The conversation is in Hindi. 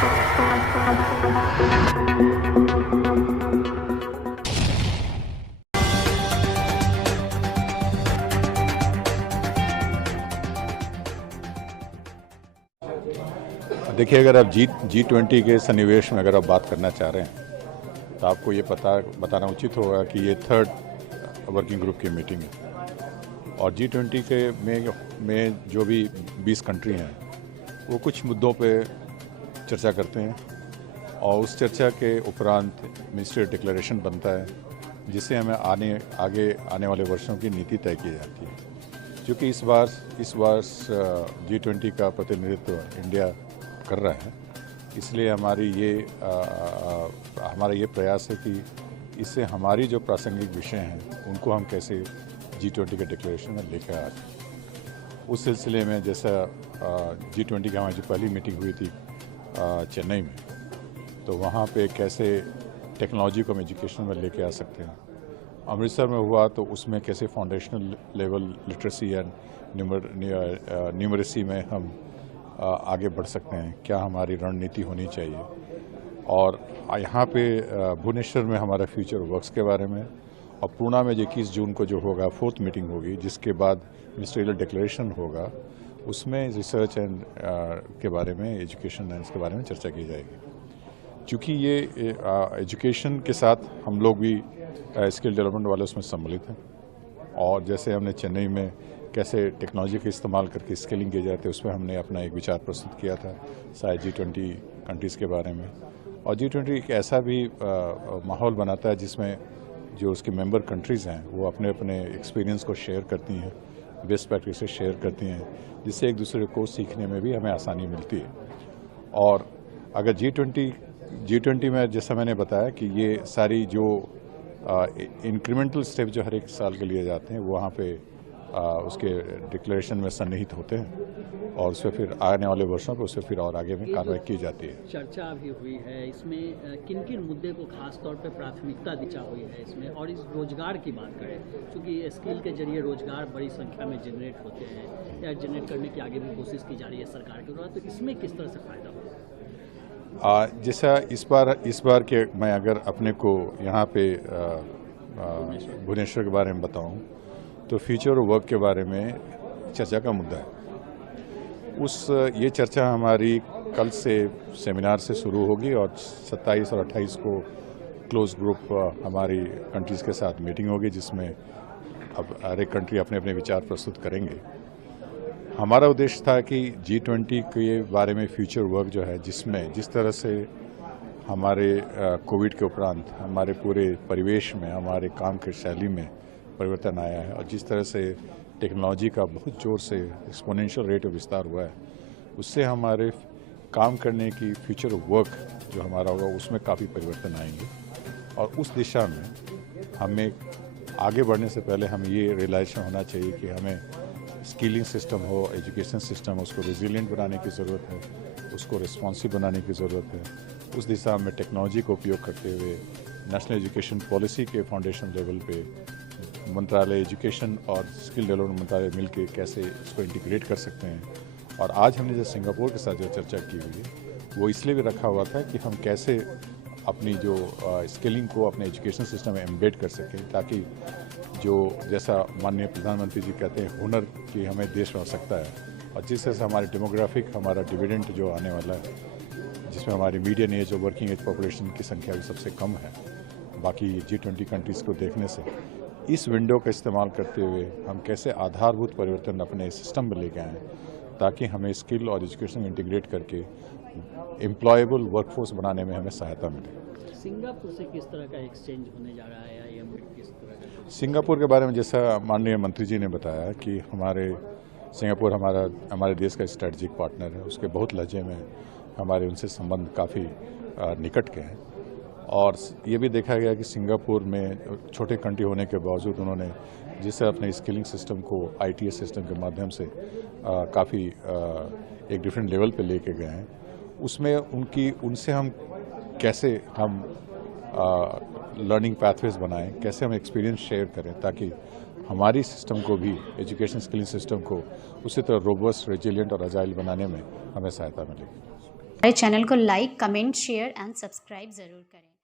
देखिए, अगर आप G20 के सन्निवेश में अगर आप बात करना चाह रहे हैं तो आपको ये बताना उचित होगा कि ये थर्ड वर्किंग ग्रुप की मीटिंग है और G20 के में जो भी 20 कंट्री हैं वो कुछ मुद्दों पे चर्चा करते हैं और उस चर्चा के उपरांत मिनिस्ट्री डिक्लेरेशन बनता है जिससे हमें आगे आने वाले वर्षों की नीति तय की जाती है। क्योंकि इस वर्ष G20 का प्रतिनिधित्व इंडिया कर रहा है, इसलिए हमारा ये प्रयास है कि इससे हमारी जो प्रासंगिक विषय हैं उनको हम कैसे G20 के डिक्लेरेशन में लेकर आ जाए। उस सिलसिले में जैसा G20 की हमारी जो पहली मीटिंग हुई थी चेन्नई में, तो वहाँ पे कैसे टेक्नोलॉजी को हम एजुकेशन में लेके आ सकते हैं। अमृतसर में हुआ तो उसमें कैसे foundational level literacy and numeracy में हम आगे बढ़ सकते हैं, क्या हमारी रणनीति होनी चाहिए। और यहाँ पे भुवनेश्वर में हमारा फ्यूचर वर्क्स के बारे में और पूना में 21 जून को जो होगा 4th मीटिंग होगी, जिसके बाद मिनिस्ट्रियल डिक्लेरेशन होगा, उसमें रिसर्च एंड के बारे में, एजुकेशन एंड इसके बारे में चर्चा की जाएगी। चूँकि ये एजुकेशन के साथ हम लोग भी स्किल डेवलपमेंट वाले उसमें सम्मिलित हैं और जैसे हमने चेन्नई में कैसे टेक्नोलॉजी का इस्तेमाल करके स्किलिंग किए जाते हैं उसमें हमने अपना एक विचार प्रस्तुत किया था शायद G20 कंट्रीज़ के बारे में। और G20 एक ऐसा भी माहौल बनाता है जिसमें जो उसके मेंबर कंट्रीज़ हैं वो अपने अपने एक्सपीरियंस को शेयर करती हैं, बेस्ट प्रैक्टिस शेयर करती हैं, जिससे एक दूसरे को सीखने में भी हमें आसानी मिलती है। और अगर G20 में जैसा मैंने बताया कि ये सारी जो इंक्रीमेंटल स्टेप जो हर एक साल के लिए जाते हैं वो वहाँ पे उसके डिक्लेरेशन में सन्निहित होते हैं और उससे फिर आने वाले वर्षों पर उससे फिर और आगे में कार्रवाई की जाती है। चर्चा भी हुई है इसमें, किन किन मुद्दे को खास तौर पे प्राथमिकता दी हुई है इसमें, और इस रोजगार की बात करें क्योंकि स्किल के जरिए रोजगार बड़ी संख्या में जनरेट होते हैं या जनरेट करने की आगे भी कोशिश की जा रही है सरकार के द्वारा, तो इसमें किस तरह से फायदा होगा? जैसा इस बार के मैं अगर अपने को यहाँ पे भुवनेश्वर के बारे में बताऊँ तो फ्यूचर वर्क के बारे में चर्चा का मुद्दा है। ये चर्चा हमारी कल से सेमिनार से शुरू होगी और 27 और 28 को क्लोज ग्रुप हमारी कंट्रीज़ के साथ मीटिंग होगी जिसमें अब हर एक कंट्री अपने अपने विचार प्रस्तुत करेंगे। हमारा उद्देश्य था कि G20 के बारे में फ्यूचर वर्क जो है जिसमें जिस तरह से हमारे कोविड के उपरांत हमारे पूरे परिवेश में, हमारे काम की शैली में परिवर्तन आया है और जिस तरह से टेक्नोलॉजी का बहुत जोर से एक्सपोनेंशियल रेट ऑफ विस्तार हुआ है, उससे हमारे काम करने की फ्यूचर वर्क जो हमारा होगा उसमें काफ़ी परिवर्तन आएंगे। और उस दिशा में हमें आगे बढ़ने से पहले हमें ये रियलाइजेशन होना चाहिए कि हमें स्किलिंग सिस्टम हो, एजुकेशन सिस्टम हो, उसको रेजिलिएंट बनाने की ज़रूरत है, उसको रिस्पॉन्सिव बनाने की ज़रूरत है। उस दिशा में टेक्नोलॉजी का उपयोग करते हुए नेशनल एजुकेशन पॉलिसी के फाउंडेशन लेवल पे मंत्रालय एजुकेशन और स्किल डेवलपमेंट मंत्रालय मिलकर कैसे इसको इंटीग्रेट कर सकते हैं। और आज हमने जो सिंगापुर के साथ जो चर्चा की हुई है वो इसलिए भी रखा हुआ था कि हम कैसे अपनी जो स्किलिंग को अपने एजुकेशन सिस्टम में एम्बेड कर सकें, ताकि जो जैसा माननीय प्रधानमंत्री जी कहते हैं हुनर की हमें देश में आवश्यकता है और जिस तरह से हमारे डेमोग्राफिक हमारा डिविडेंड जो आने वाला है, जिसमें हमारी मीडियन एज और वर्किंग एज पॉपुलेशन की संख्या भी सबसे कम है बाकी G20 कंट्रीज़ को देखने से, इस विंडो का इस्तेमाल करते हुए हम कैसे आधारभूत परिवर्तन अपने सिस्टम में लेके आएँ ताकि हमें स्किल और एजुकेशन इंटीग्रेट करके एम्प्लॉयबल वर्कफोर्स बनाने में हमें सहायता मिले। सिंगापुर से किस तरह का एक्सचेंज होने जा रहा है या किस तरह का? सिंगापुर के बारे में जैसा माननीय मंत्री जी ने बताया कि सिंगापुर हमारे देश का स्ट्रेटजिक पार्टनर है, उसके बहुत लहजे में हमारे उनसे संबंध काफ़ी निकट के हैं। और ये भी देखा गया कि सिंगापुर में छोटे कंट्री होने के बावजूद उन्होंने जिससे अपने स्किलिंग सिस्टम को ITS सिस्टम के माध्यम से काफ़ी एक डिफरेंट लेवल पे लेके गए हैं, उसमें उनसे हम कैसे हम लर्निंग पाथवेज बनाएं, कैसे हम एक्सपीरियंस शेयर करें ताकि हमारी सिस्टम को भी, एजुकेशन स्किलिंग सिस्टम को उसी तरह रोबस्ट, रेजिलिएंट और अजाइल बनाने में हमें सहायता मिलेगी। हमारे चैनल को like, comment, share and subscribe ज़रूर करें।